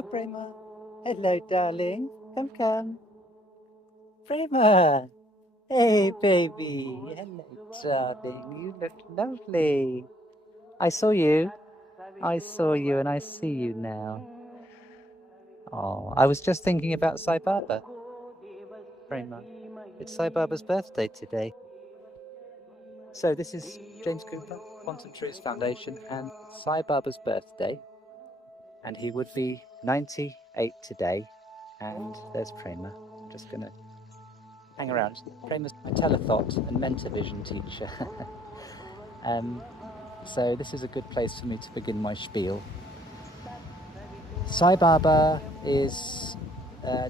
Hello, Prema. Hello, darling. Come. Prema. Hey, baby. Hello, darling. You look lovely. I saw you and I see you now. Oh, I was just thinking about Sai Baba. Prema. It's Sai Baba's birthday today. So this is James Cooper, Quantum Truths Foundation, and Sai Baba's birthday. And he would be 98 today. And there's Prema. Just gonna hang around. Prema's my telethought and mentor vision teacher. So this is a good place for me to begin my spiel. Sai Baba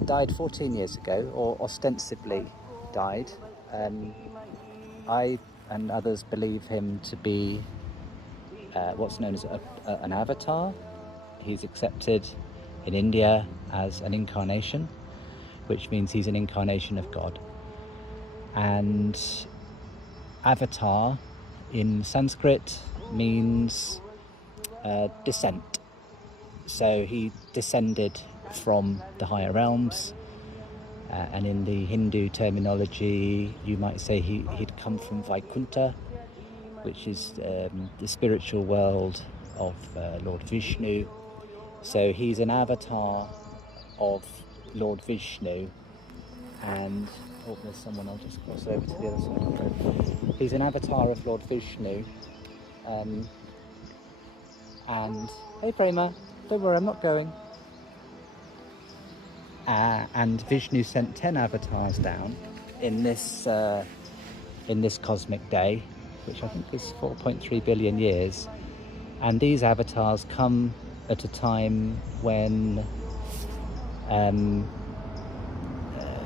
died 14 years ago, or ostensibly died. I and others believe him to be what's known as an avatar. He's accepted in India as an incarnation, which means he's an incarnation of God. And avatar in Sanskrit means descent. So he descended from the higher realms, and in the Hindu terminology, you might say he'd come from Vaikuntha, which is the spiritual world of Lord Vishnu. So he's an avatar of Lord Vishnu, and there's someone, I'll just cross over to the other side of the road. He's an avatar of Lord Vishnu, and hey Prema, don't worry, I'm not going. And Vishnu sent 10 avatars down in this cosmic day, which I think is 4.3 billion years. And these avatars come at a time when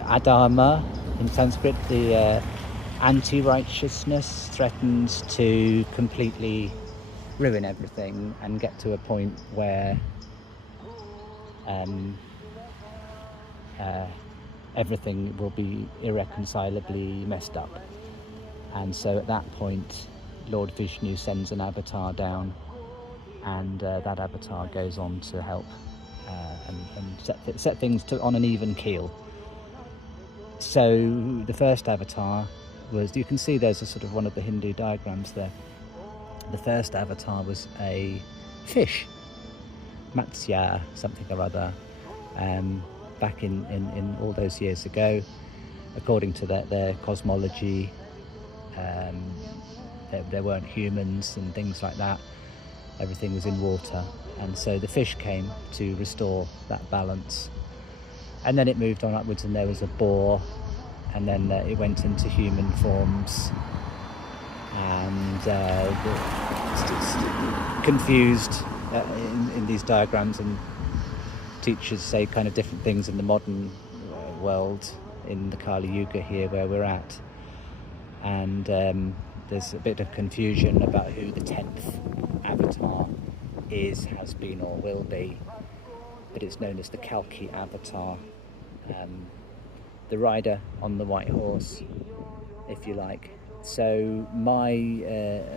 Adharma, in Sanskrit, the anti-righteousness, threatens to completely ruin everything and get to a point where everything will be irreconcilably messed up. And so at that point, Lord Vishnu sends an avatar down, and that avatar goes on to help and set things on an even keel. So the first avatar was, you can see there's a sort of one of the Hindu diagrams there. The first avatar was a fish, Matsya something or other, back in all those years ago. According to their cosmology, there weren't humans and things like that. Everything was in water, and so the fish came to restore that balance. And then it moved on upwards, and there was a boar, and then it went into human forms, and it's confused in these diagrams, and teachers say kind of different things in the modern world, in the Kali Yuga here where we're at. And there's a bit of confusion about who the 10th avatar is, has been, or will be, but it's known as the Kalki avatar, the rider on the white horse, if you like. So my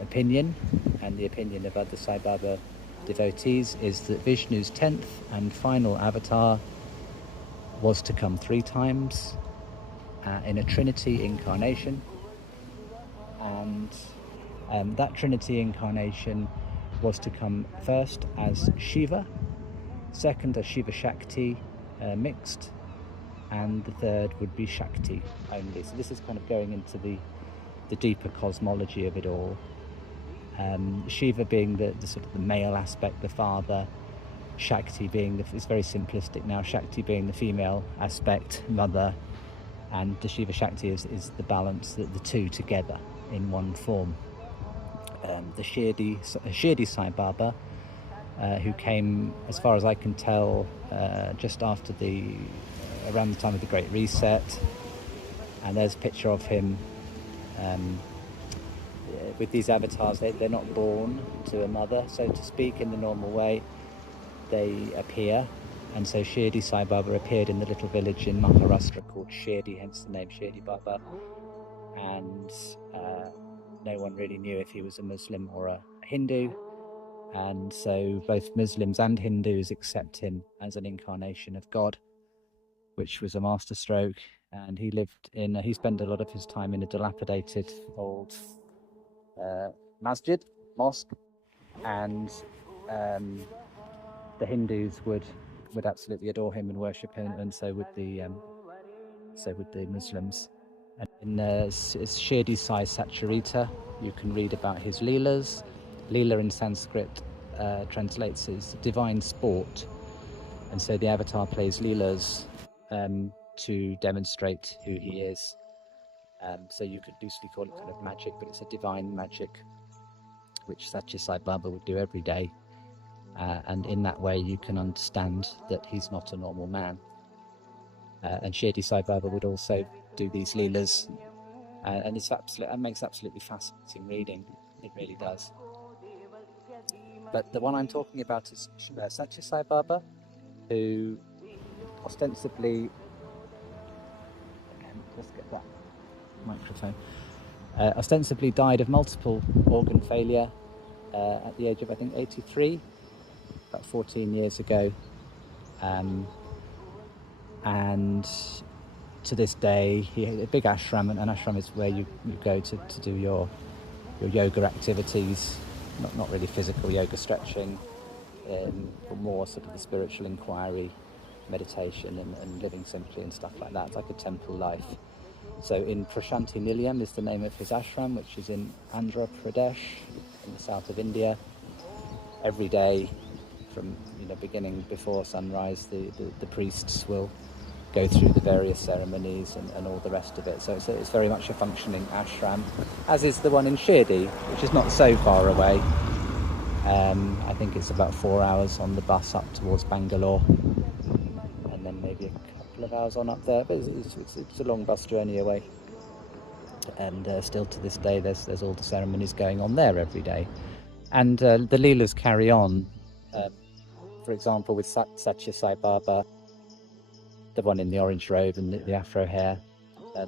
opinion, and the opinion of other Sai Baba devotees, is that Vishnu's 10th and final avatar was to come 3 times in a trinity incarnation. And that trinity incarnation was to come first as Shiva, second as Shiva-Shakti mixed, and the third would be Shakti only. So this is kind of going into the deeper cosmology of it all. Shiva being the sort of the male aspect, the father, Shakti being it's very simplistic now, Shakti being the female aspect, mother, and the Shiva-Shakti is the balance, the two together in one form. The Shirdi Sai Baba, who came, as far as I can tell, just after around the time of the Great Reset, and there's a picture of him with these avatars. They're not born to a mother, so to speak, in the normal way. They appear, and so Shirdi Sai Baba appeared in the little village in Maharashtra called Shirdi, hence the name Shirdi Baba, and no one really knew if he was a Muslim or a Hindu. And so both Muslims and Hindus accept him as an incarnation of God, which was a masterstroke. And he spent a lot of his time in a dilapidated old mosque, and the Hindus would absolutely adore him and worship him, and so would the Muslims. And in Shirdi Sai Satcharita, you can read about his leelas. Leela in Sanskrit translates as divine sport, and so the avatar plays leelas to demonstrate who he is. So you could loosely call it kind of magic, but it's a divine magic, which Sathya Sai Baba would do every day. And in that way, you can understand that he's not a normal man. And Shirdi Sai Baba would also do these leelas, and it makes absolutely fascinating reading. It really does. But the one I'm talking about is Sathya Sai Baba, who ostensibly, again, let's get that microphone, ostensibly died of multiple organ failure at the age of, I think, 83, about 14 years ago. And to this day, he had a big ashram, and an ashram is where you go to do your yoga activities, not really physical yoga stretching, but more sort of the spiritual inquiry, meditation and living simply and stuff like that. It's like a temple life. So in Prashanti Nilayam is the name of his ashram, which is in Andhra Pradesh in the south of India. Every day from beginning before sunrise, the priests will go through the various ceremonies and all the rest of it. So it's very much a functioning ashram, as is the one in Shirdi, which is not so far away. I think it's about 4 hours on the bus up towards Bangalore, and then maybe a couple of hours on up there, but it's a long bus journey away. And still to this day, there's all the ceremonies going on there every day. And the Leelas carry on. For example, with Sathya Sai Baba, the one in the orange robe and the afro hair,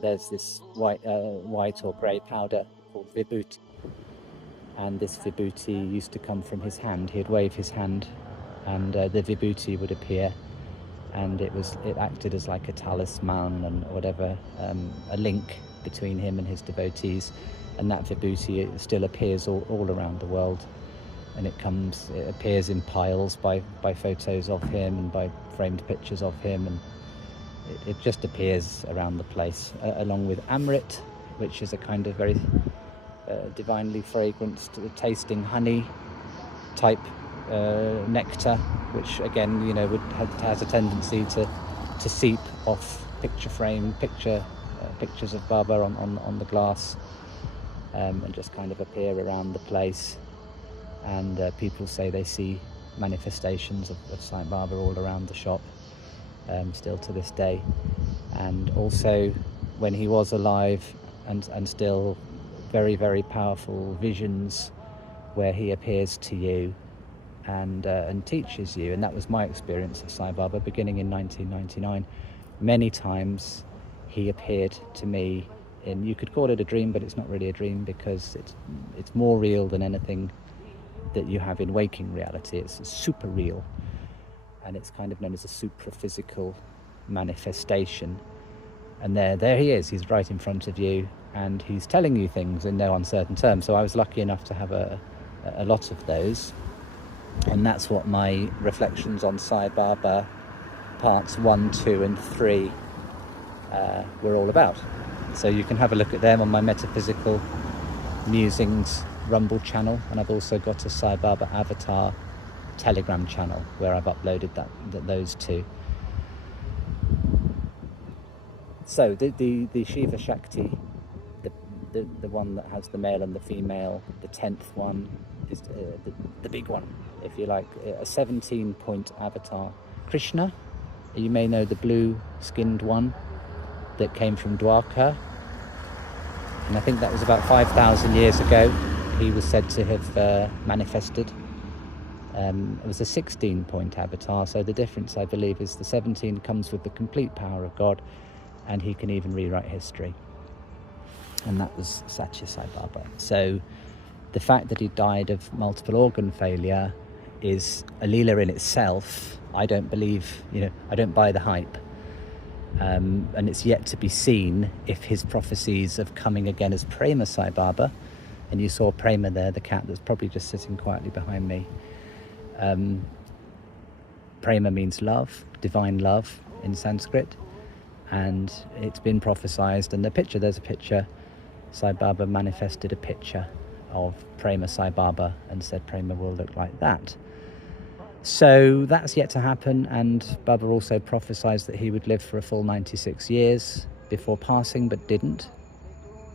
there's this white or grey powder called vibhuti. And this vibhuti used to come from his hand. He'd wave his hand, and the vibhuti would appear, and it acted as like a talisman and whatever, a link between him and his devotees. And that vibhuti still appears all around the world. And it appears in piles by photos of him and by framed pictures of him, and it just appears around the place, along with Amrit, which is a kind of very divinely fragrant, tasting honey type nectar, which again, has a tendency to seep off pictures of Baba on the glass, and just kind of appear around the place. And people say they see manifestations of Sai Baba all around the shop, still to this day. And also, when he was alive, and still very, very powerful visions where he appears to you and teaches you. And that was my experience of Sai Baba beginning in 1999. Many times he appeared to me in, you could call it a dream, but it's not really a dream, because it's more real than anything that you have in waking reality. It's super real, and it's kind of known as a supra-physical manifestation. And there he is, he's right in front of you, and he's telling you things in no uncertain terms. So I was lucky enough to have a lot of those, and that's what my reflections on Sai Baba parts 1, 2 and 3 were all about. So you can have a look at them on my Metaphysical Musings Rumble channel, and I've also got a Sai Baba Avatar Telegram channel where I've uploaded those two. So the Shiva-Shakti, the one that has the male and the female, the 10th one is the big one, if you like, a 17-point avatar. Krishna, you may know the blue-skinned one that came from Dwarka, and I think that was about 5,000 years ago. He was said to have manifested. It was a 16-point avatar, so the difference, I believe, is the 17 comes with the complete power of God, and he can even rewrite history. And that was Sathya Sai Baba. So The fact that he died of multiple organ failure is a leela in itself. I don't believe, I don't buy the hype. And it's yet to be seen if his prophecies of coming again as Prema Sai Baba, and you saw Prema there, the cat that's probably just sitting quietly behind me. Prema means love, divine love in Sanskrit, and it's been prophesied. And there's a picture, Sai Baba manifested a picture of Prema Sai Baba and said Prema will look like that. So that's yet to happen, and Baba also prophesied that he would live for a full 96 years before passing, but didn't.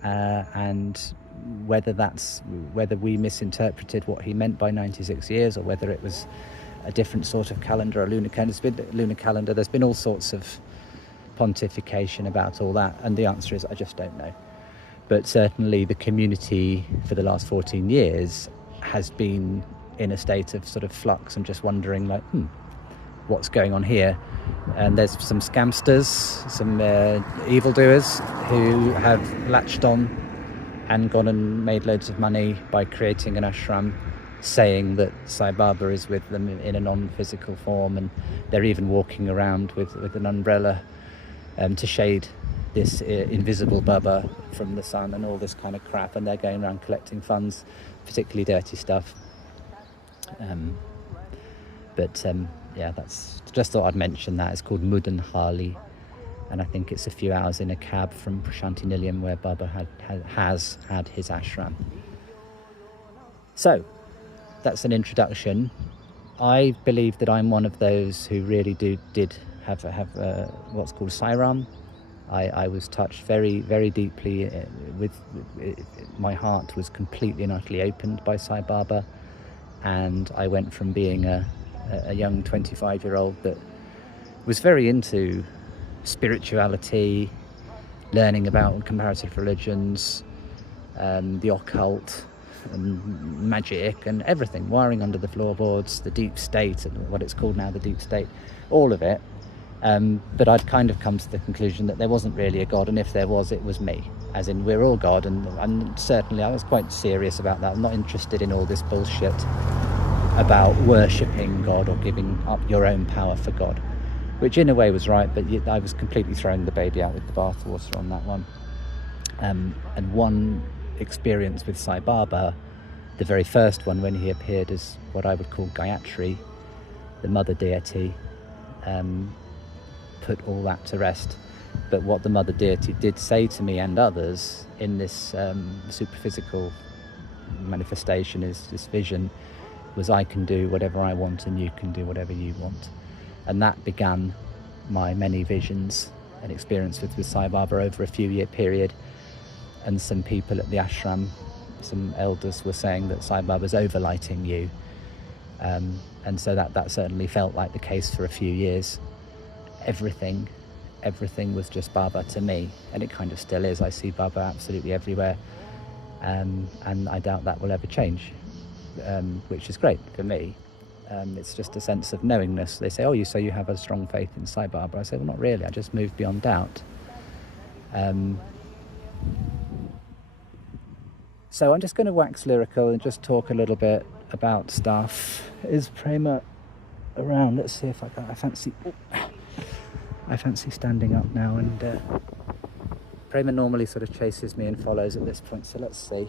And whether we misinterpreted what he meant by 96 years, or whether it was a different sort of calendar, a lunar calendar, there's been all sorts of pontification about all that, and the answer is I just don't know. But certainly the community for the last 14 years has been in a state of sort of flux and just wondering, like, what's going on here? And there's some scamsters, some evildoers who have latched on and gone and made loads of money by creating an ashram, saying that Sai Baba is with them in a non-physical form, and they're even walking around with an umbrella to shade this invisible Baba from the sun and all this kind of crap, and they're going around collecting funds, particularly dirty stuff. That's just thought I'd mention that. It's called Mudan Hali, and I think it's a few hours in a cab from Prashanti Nilayam, where Baba has had his ashram. So that's an introduction. I believe that I'm one of those who really did have what's called Sairam. I was touched very, very deeply my heart was completely and utterly opened by Sai Baba, and I went from being a young 25-year-old that was very into spirituality, learning about comparative religions, the occult, and magic and everything, wiring under the floorboards, the deep state, and what it's called now, the deep state, all of it. But I'd kind of come to the conclusion that there wasn't really a God, and if there was, it was me. As in, we're all God, and certainly I was quite serious about that. I'm not interested in all this bullshit about worshipping God or giving up your own power for God, which in a way was right, but I was completely throwing the baby out with the bathwater on that one. And one experience with Sai Baba, the very first one, when he appeared as what I would call Gayatri, the mother deity, put all that to rest. But what the mother deity did say to me and others in this supra-physical manifestation, is this vision, was I can do whatever I want and you can do whatever you want. And that began my many visions and experience with Sai Baba over a few year period. And some people at the ashram, some elders, were saying that Sai Baba's overlighting you. And so that certainly felt like the case for a few years. Everything was just Baba to me, and it kind of still is. I see Baba absolutely everywhere, and I doubt that will ever change, which is great for me. It's just a sense of knowingness. They say, so you have a strong faith in Sai Baba. I say, well, not really. I just moved beyond doubt. So I'm just going to wax lyrical and just talk a little bit about stuff. Is Prema around? Let's see if I fancy standing up now, and Prema normally sort of chases me and follows at this point, so let's see.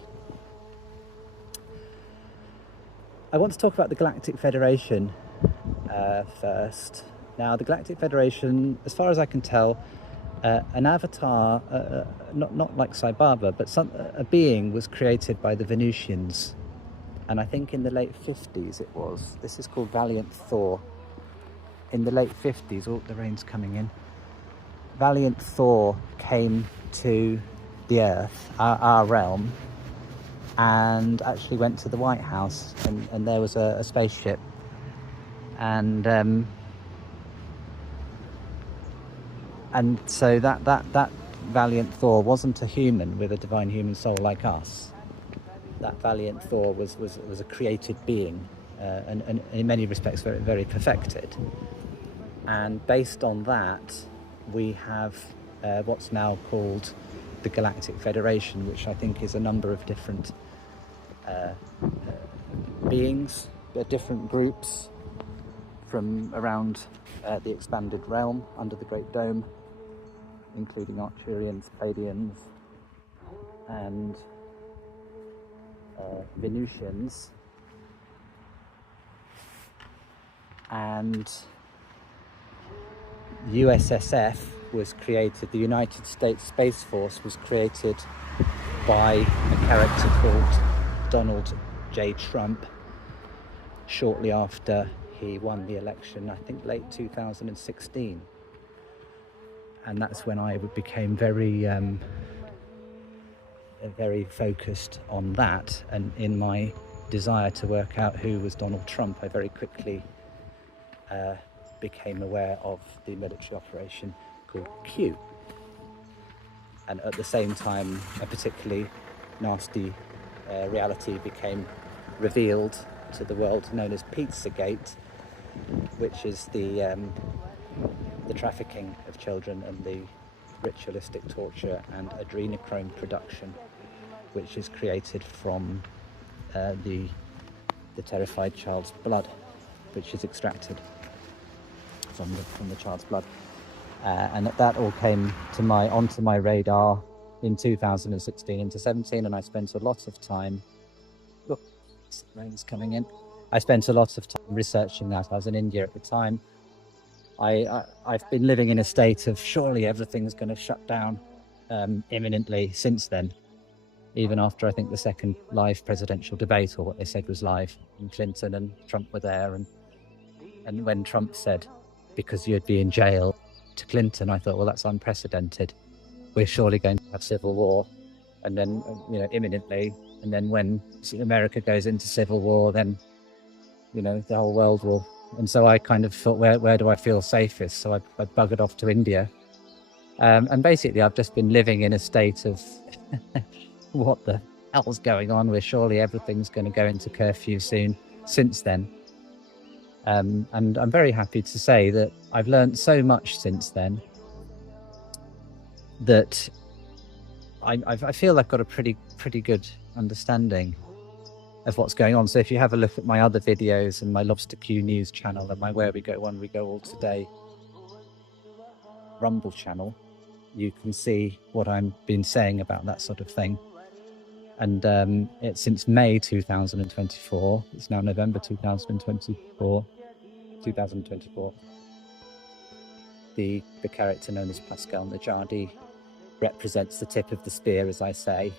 I want to talk about the Galactic Federation first. Now, the Galactic Federation, as far as I can tell, an avatar, not like Sai Baba, but a being was created by the Venusians, and I think in the late 50s it was. This is called Valiant Thor. In the late 50s, the rain's coming in. Valiant Thor came to the Earth, our realm, and actually went to the White House, and there was a spaceship, and so that Valiant Thor wasn't a human with a divine human soul like us. That Valiant Thor was a created being, and in many respects very, very perfected. And based on that, we have what's now called the Galactic Federation, which I think is a number of different beings, different groups from around the expanded realm under the Great Dome, including Arcturians, Pleiadians, and Venusians. And USSF was created, the United States Space Force was created by a character called Donald J. Trump shortly after he won the election, I think late 2016. And that's when I became very focused on that, and in my desire to work out who was Donald Trump, I very quickly became aware of the military operation called Q. And at the same time, a particularly nasty reality became revealed to the world, known as Pizzagate, which is the trafficking of children and the ritualistic torture and adrenochrome production, which is created from the terrified child's blood, which is extracted from the child's blood. And that all came onto my radar in 2016 into 17, and I spent a lot of time. Look, rain's coming in. I spent a lot of time researching that. I was in India at the time. I've been living in a state of surely everything's going to shut down imminently since then, even after I think the second live presidential debate, or what they said was live, and Clinton and Trump were there, and when Trump said, because you'd be in jail, to Clinton, I thought, well, that's unprecedented. We're surely going to have civil war, and then imminently, and then when America goes into civil war, then the whole world will. And so I kind of thought, where do I feel safest? So I buggered off to India, and basically I've just been living in a state of what the hell's going on? Where surely everything's going to go into curfew soon. Since then. And I'm very happy to say that I've learned so much since then that I feel I've got a pretty good understanding of what's going on. So if you have a look at my other videos and my Lobster Q News channel and my Where We Go One We Go All Today Rumble channel, you can see what I've been saying about that sort of thing. And it's since May 2024, it's now November 2024, the character known as Pascal Najadi represents the tip of the spear, as I say.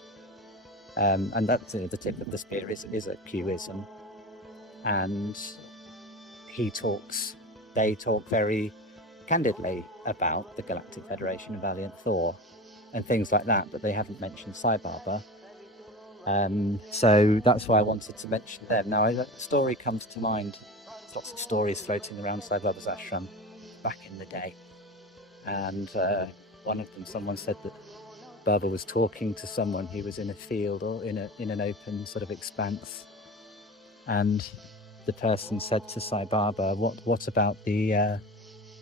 And that's the tip of the spear is a Qism. And they talk very candidly about the Galactic Federation and Valiant Thor and things like that, but they haven't mentioned Sai Baba. So that's why I wanted to mention them. Now, a story comes to mind. There's lots of stories floating around Sai Baba's ashram back in the day. And one of them, someone said that Baba was talking to someone who was in a field or in an open sort of expanse. And the person said to Sai Baba, what about the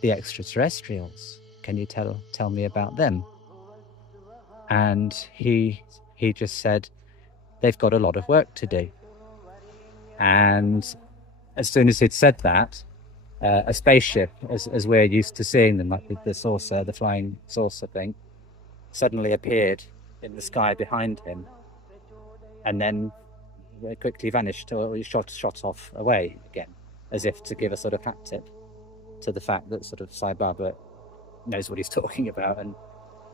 extraterrestrials? Can you tell me about them? And he just said, they've got a lot of work to do. And as soon as he'd said that, a spaceship, as we're used to seeing them, like the saucer, the flying saucer thing, suddenly appeared in the sky behind him, and then quickly vanished or shot off away again, as if to give a sort of hat tip to the fact that sort of Sai Baba knows what he's talking about, and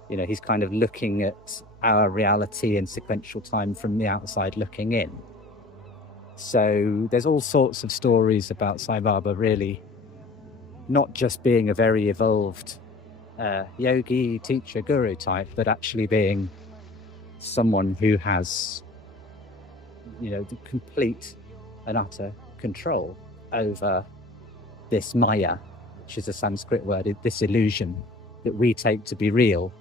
he's kind of looking at our reality in sequential time from the outside looking in. So there's all sorts of stories about Sai Baba really not just being a very evolved yogi, teacher, guru type, but actually being someone who has, the complete and utter control over this Maya, which is a Sanskrit word, this illusion that we take to be real.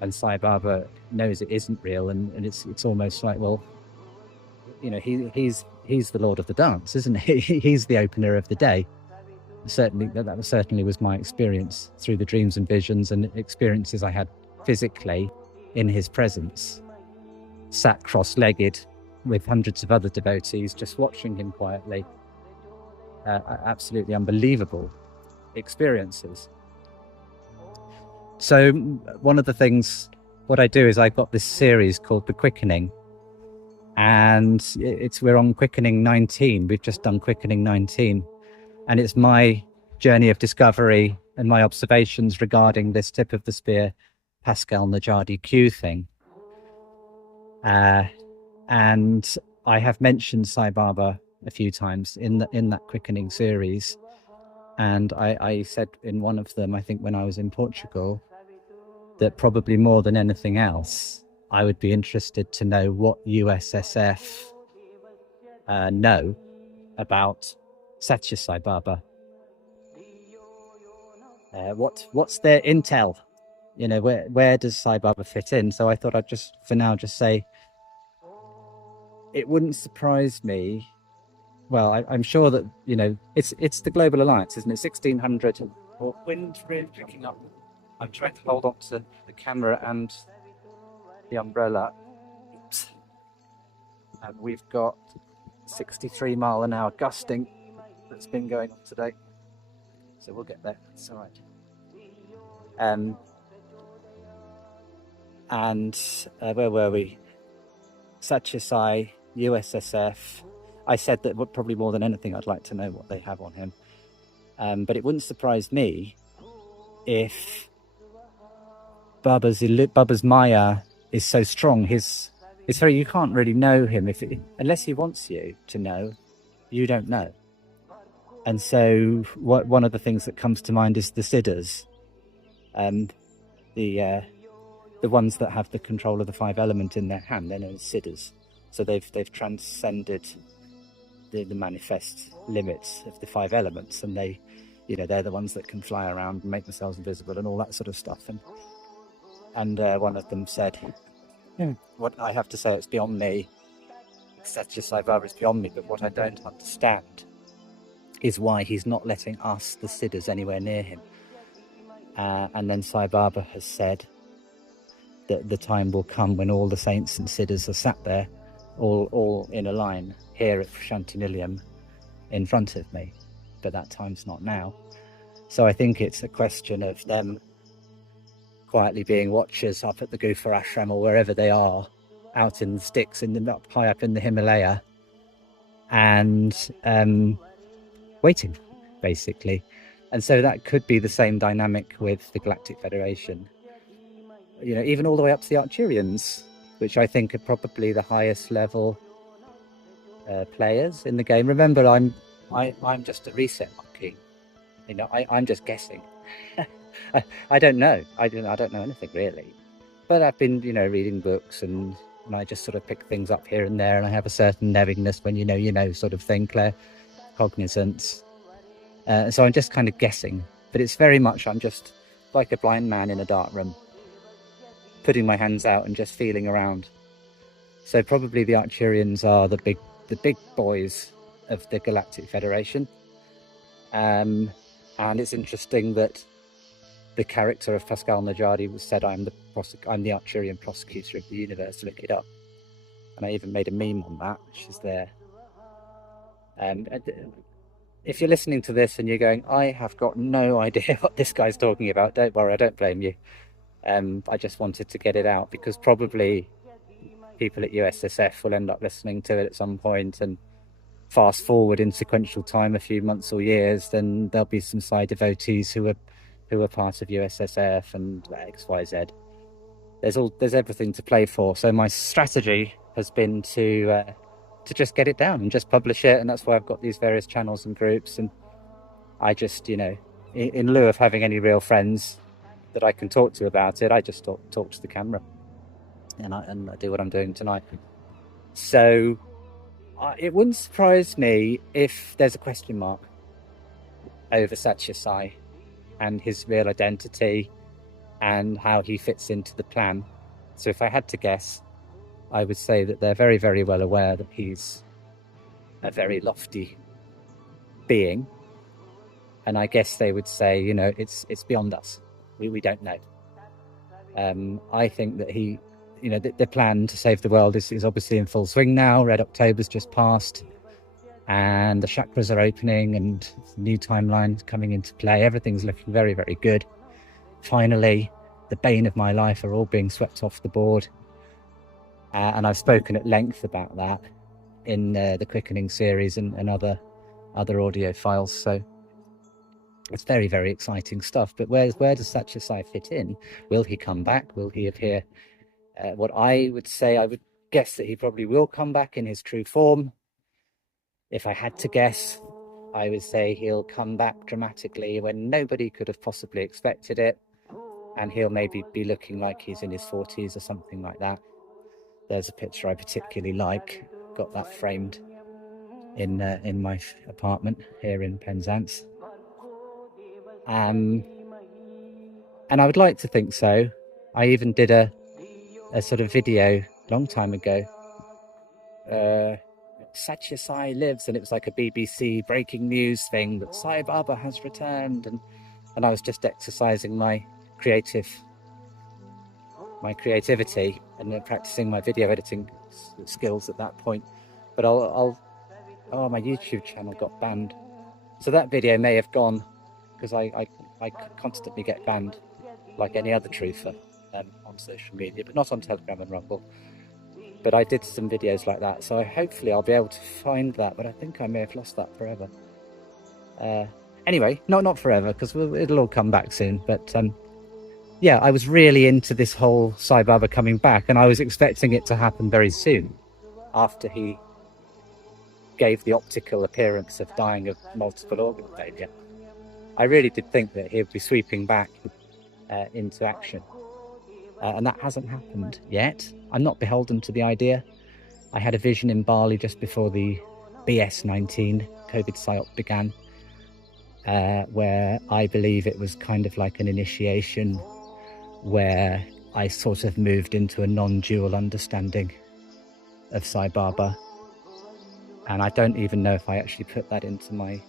And Sai Baba knows it isn't real, and it's almost like, well, he's the Lord of the dance, isn't he? He's the opener of the day. Certainly, that certainly was my experience through the dreams and visions and experiences I had physically in his presence, sat cross-legged with hundreds of other devotees, just watching him quietly. Absolutely unbelievable experiences. So one of the things, what I do is I've got this series called The Quickening, and we're on Quickening 19. We've just done Quickening 19, and it's my journey of discovery and my observations regarding this tip of the spear Pascal Najadi Q thing. And I have mentioned Sai Baba a few times in that Quickening series, and I said in one of them, I think when I was in Portugal, that probably more than anything else, I would be interested to know what USSF know about Sathya Sai Baba. What's their intel? You know, where does Sai Baba fit in? So I thought I'd just, for now, just say, it wouldn't surprise me. Well, I'm sure that, you know, it's the Global Alliance, isn't it? 1600. Or wind really picking up. I'm trying to hold on to the camera and the umbrella. Oops. And we've got 63 mile an hour gusting that's been going on today. So we'll get there. It's all right. And where were we? Sathya Sai, USSF. I said that probably more than anything, I'd like to know what they have on him. But it wouldn't surprise me if Baba's Maya is so strong. It's very, you can't really know him unless he wants you to know. You don't know. And so one of the things that comes to mind is the Siddhas, the ones that have the control of the five element in their hand. They're known as Siddhas. So they've transcended the manifest limits of the five elements, and they're the ones that can fly around and make themselves invisible and all that sort of stuff. And one of them said, what I have to say, it's beyond me. Sathya Sai Baba is beyond me, but what I don't understand is why he's not letting us, the Siddhas, anywhere near him. And then Sai Baba has said that the time will come when all the saints and Siddhas are sat there, all in a line here at Shantinilium in front of me, but that time's not now. So I think it's a question of them quietly being watchers up at the Gufa Ashram or wherever they are, out in the sticks, high up in the Himalaya, and waiting, basically. And so that could be the same dynamic with the Galactic Federation. You know, even all the way up to the Arcturians, which I think are probably the highest level players in the game. Remember, I'm just a reset monkey. You know, I'm just guessing. I don't know. I don't know anything really. But I've been, reading books and I just sort of pick things up here and there, and I have a certain knowingness when you know sort of thing, claircognizance. So I'm just kind of guessing, but it's very much I'm just like a blind man in a dark room, putting my hands out and just feeling around. So probably the Arcturians are the big boys of the Galactic Federation. And it's interesting that the character of Pascal Najadi was said, I'm the Arcturian prosecutor of the universe. Look it up. And I even made a meme on that, which is there. If you're listening to this and you're going, I have got no idea what this guy's talking about, don't worry, I don't blame you. I just wanted to get it out because probably people at USSF will end up listening to it at some point, and fast forward in sequential time a few months or years, then there'll be some Sai devotees who are part of USSF and XYZ. There's everything to play for. So my strategy has been to just get it down and just publish it, and that's why I've got these various channels and groups. And I just, in lieu of having any real friends that I can talk to about it, I just talk to the camera, and I do what I'm doing tonight. So it wouldn't surprise me if there's a question mark over Sathya Sai and his real identity and how he fits into the plan. So if I had to guess, I would say that they're very, very well aware that he's a very lofty being. And I guess they would say, it's beyond us. We don't know. I think that you know, the plan to save the world is obviously in full swing now. Red October's just passed, and the chakras are opening, and new timelines coming into play. Everything's looking very, very good. Finally, the bane of my life are all being swept off the board, and I've spoken at length about that in the Quickening series and other audio files. So it's very, very exciting stuff. But where does Sathya Sai fit in? Will he come back? Will he appear? What I would say, I would guess that he probably will come back in his true form. If I had to guess, I would say he'll come back dramatically when nobody could have possibly expected it, and he'll maybe be looking like he's in his 40s or something like that. There's a picture I particularly like, got that framed in my apartment here in Penzance. And I would like to think so. I even did a sort of video a long time ago. Sathya Sai lives, and it was like a BBC breaking news thing that Sai Baba has returned, and I was just exercising my creativity and practicing my video editing skills at that point. But my YouTube channel got banned, so that video may have gone, because I constantly get banned like any other truther on social media, but not on Telegram and Rumble. But I did some videos like that, so hopefully I'll be able to find that, but I think I may have lost that forever. Anyway, not forever, because it'll all come back soon. But yeah, I was really into this whole Sai Baba coming back, and I was expecting it to happen very soon, after he gave the optical appearance of dying of multiple organ failure. I really did think that he'd be sweeping back into action. And that hasn't happened yet. I'm not beholden to the idea. I had a vision in Bali just before the BS-19 COVID psyop began, where I believe it was kind of like an initiation, where I sort of moved into a non-dual understanding of Sai Baba. And I don't even know if I actually put that into my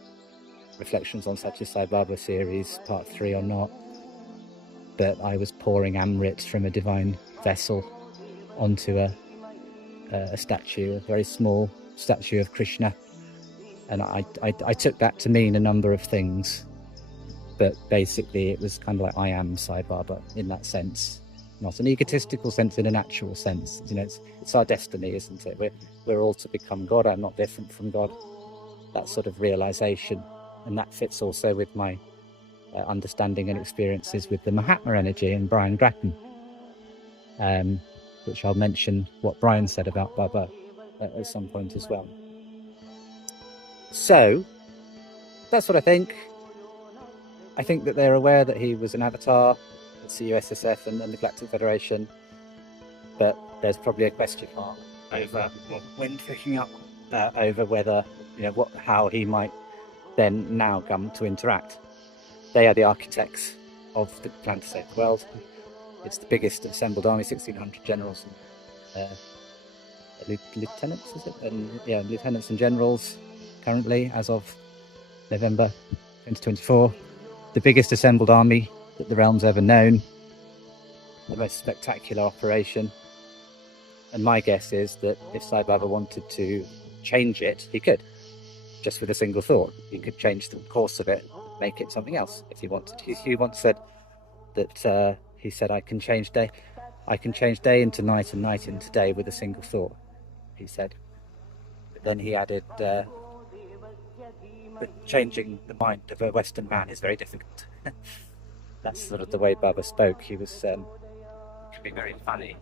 Reflections on Sathya Sai Baba series, part 3 or not. But I was pouring Amrit from a divine vessel onto a statue, a very small statue of Krishna. And I took that to mean a number of things. But basically it was kind of like, I am Sai Baba in that sense. Not an egotistical sense, in an actual sense. You know, it's our destiny, isn't it? We're all to become God. I'm not different from God. That sort of realization. And that fits also with my understanding and experiences with the Mahatma energy and Brian Grattan, which I'll mention what Brian said about Baba at some point as well. So that's what I think. I think that they're aware that he was an avatar. It's the USSF and the Galactic Federation, but there's probably a question mark over when picking up over whether, you know, how he might then now come to interact. They are the architects of the plan to save the world. It's the biggest assembled army, 1,600 generals and lieutenants, is it? And yeah, lieutenants and generals currently, as of November 2024. The biggest assembled army that the realm's ever known. The most spectacular operation. And my guess is that if Sai Baba wanted to change it, he could. Just with a single thought. He could change the course of it, make it something else if he wanted. He once said that he said, I can change day into night and night into day with a single thought, he said. But then he added, but changing the mind of a Western man is very difficult. That's sort of the way Baba spoke. He was can be very funny.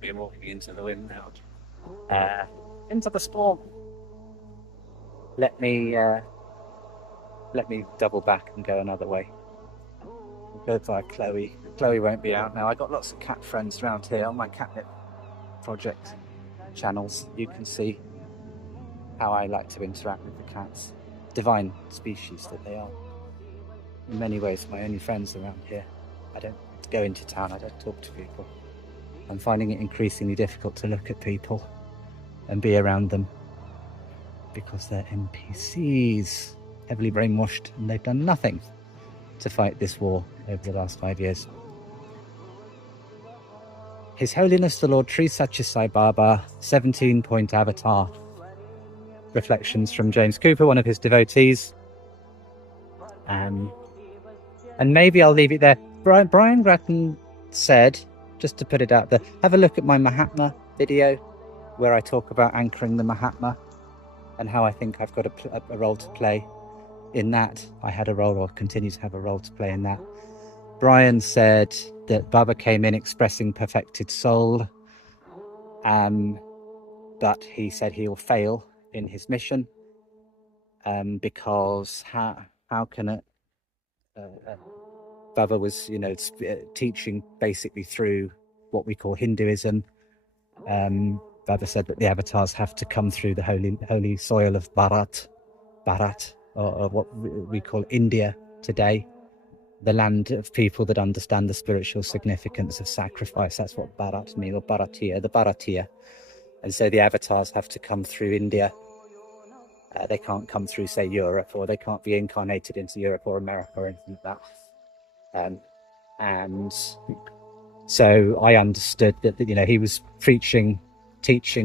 We're walking into the wind now. Into the storm. Let me double back and go another way. We'll go via Chloe. Chloe won't be out now. I got lots of cat friends around here on my catnip project channels. You can see how I like to interact with the cats. Divine species that they are. In many ways, my only friends around here. I don't go into town. I don't talk to people. I'm finding it increasingly difficult to look at people and be around them, because they're NPCs, heavily brainwashed, and they've done nothing to fight this war over the last 5 years. His Holiness the Lord Sri Sathya Sai Baba, 17-point avatar. Reflections from James Cooper, one of his devotees. And maybe I'll leave it there. Brian Grattan said, just to put it out there, have a look at my Mahatma video where I talk about anchoring the Mahatma and how I think I've got a role to play in that. I had a role, or continue to have a role to play in that. Brian said that Baba came in expressing perfected soul, but he said he'll fail in his mission, because how can it? Baba was, teaching basically through what we call Hinduism. Baba said that the avatars have to come through the holy soil of Bharat, or what we call India today, the land of people that understand the spiritual significance of sacrifice. That's what Bharat means, or Bharatiya, the Bharatiya. And so the avatars have to come through India. They can't come through, say, Europe, or they can't be incarnated into Europe or America or anything like that. And so I understood that, he was teaching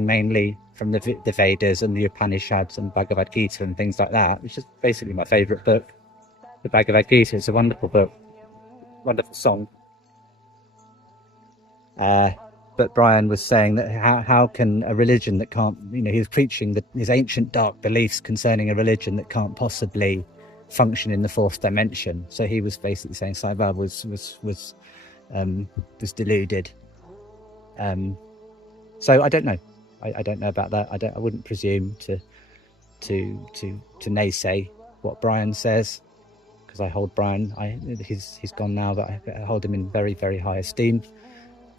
mainly from the Vedas and the Upanishads and Bhagavad Gita and things like that, which is basically my favourite book. The Bhagavad Gita is a wonderful book, wonderful song. But Brian was saying that how can a religion that can't, he was preaching his ancient dark beliefs concerning a religion that can't possibly function in the fourth dimension. So he was basically saying Sai Baba was deluded. So I don't know. I don't know about that. I wouldn't presume to naysay what Brian says, because I hold Brian. He's gone now, but I hold him in very, very high esteem.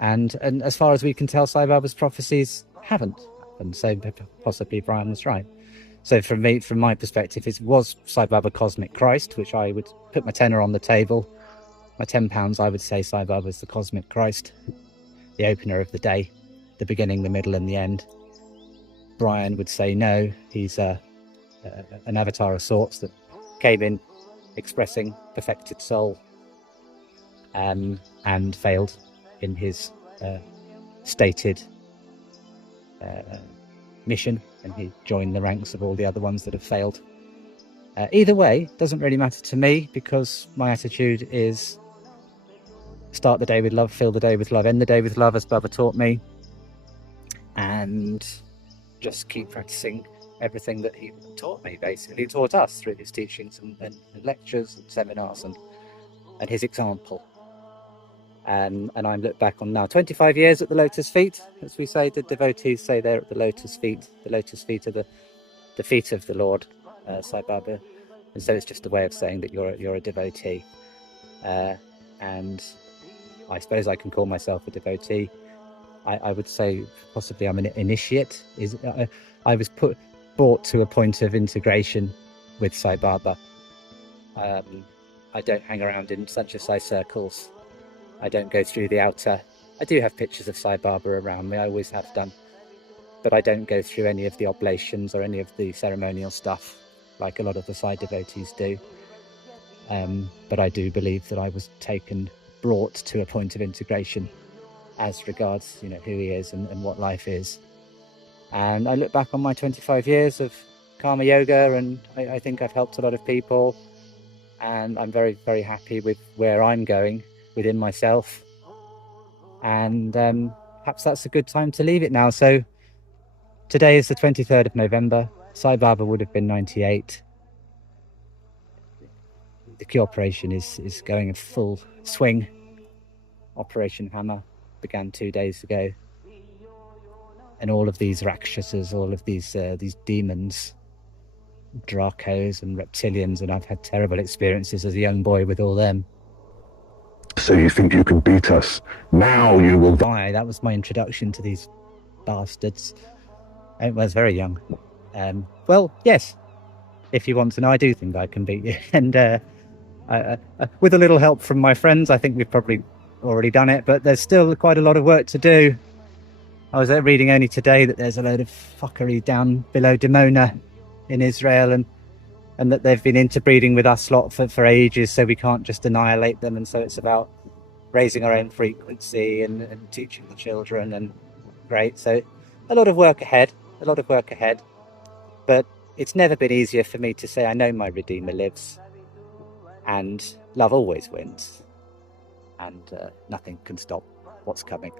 And as far as we can tell, Sai Baba's prophecies haven't happened. So possibly Brian was right. So from my perspective, it was Sai Baba Cosmic Christ, which I would put my tenner on the table. My £10, I would say Sai Baba is the Cosmic Christ, the opener of the day, the beginning, the middle, and the end. Brian would say no, he's an avatar of sorts that came in expressing perfected soul, and failed in his stated mission, and he joined the ranks of all the other ones that have failed. Either way, doesn't really matter to me, because my attitude is start the day with love, fill the day with love, end the day with love, as Baba taught me, and just keep practicing everything that he taught me, basically. He taught us through his teachings and lectures and seminars and his example. And I look back on now 25 years at the lotus feet, as we say, the devotees say they're at the lotus feet. The lotus feet are the feet of the Lord, Sai Baba. And so it's just a way of saying that you're a devotee. And I suppose I can call myself a devotee. I would say possibly I'm an initiate. I was brought to a point of integration with Sai Baba. I don't hang around in Sathya Sai circles. I don't go through the outer. I do have pictures of Sai Baba around me, I always have done. But I don't go through any of the oblations or any of the ceremonial stuff like a lot of the Sai devotees do. But I do believe that I was brought to a point of integration as regards, who he is and what life is. And I look back on my 25 years of karma yoga, and I think I've helped a lot of people, and I'm very, very happy with where I'm going within myself. And perhaps that's a good time to leave it now. So today is the 23rd of November. Sai Baba would have been 98. The key operation is going in full swing. Operation Hammer began 2 days ago. And all of these Rakshasas, all of these demons, Dracos and reptilians, and I've had terrible experiences as a young boy with all them. So you think you can beat us? Now you will die. That was my introduction to these bastards. I was very young. Well, yes, if you want to know, I do think I can beat you. And with a little help from my friends, I think we've probably already done it, but there's still quite a lot of work to do. I was reading only today that there's a load of fuckery down below Dimona in Israel, and that they've been interbreeding with us lot for ages, so we can't just annihilate them. And so it's about raising our own frequency and teaching the children, and great. So a lot of work ahead, but it's never been easier for me to say I know my Redeemer lives and love always wins, and nothing can stop what's coming.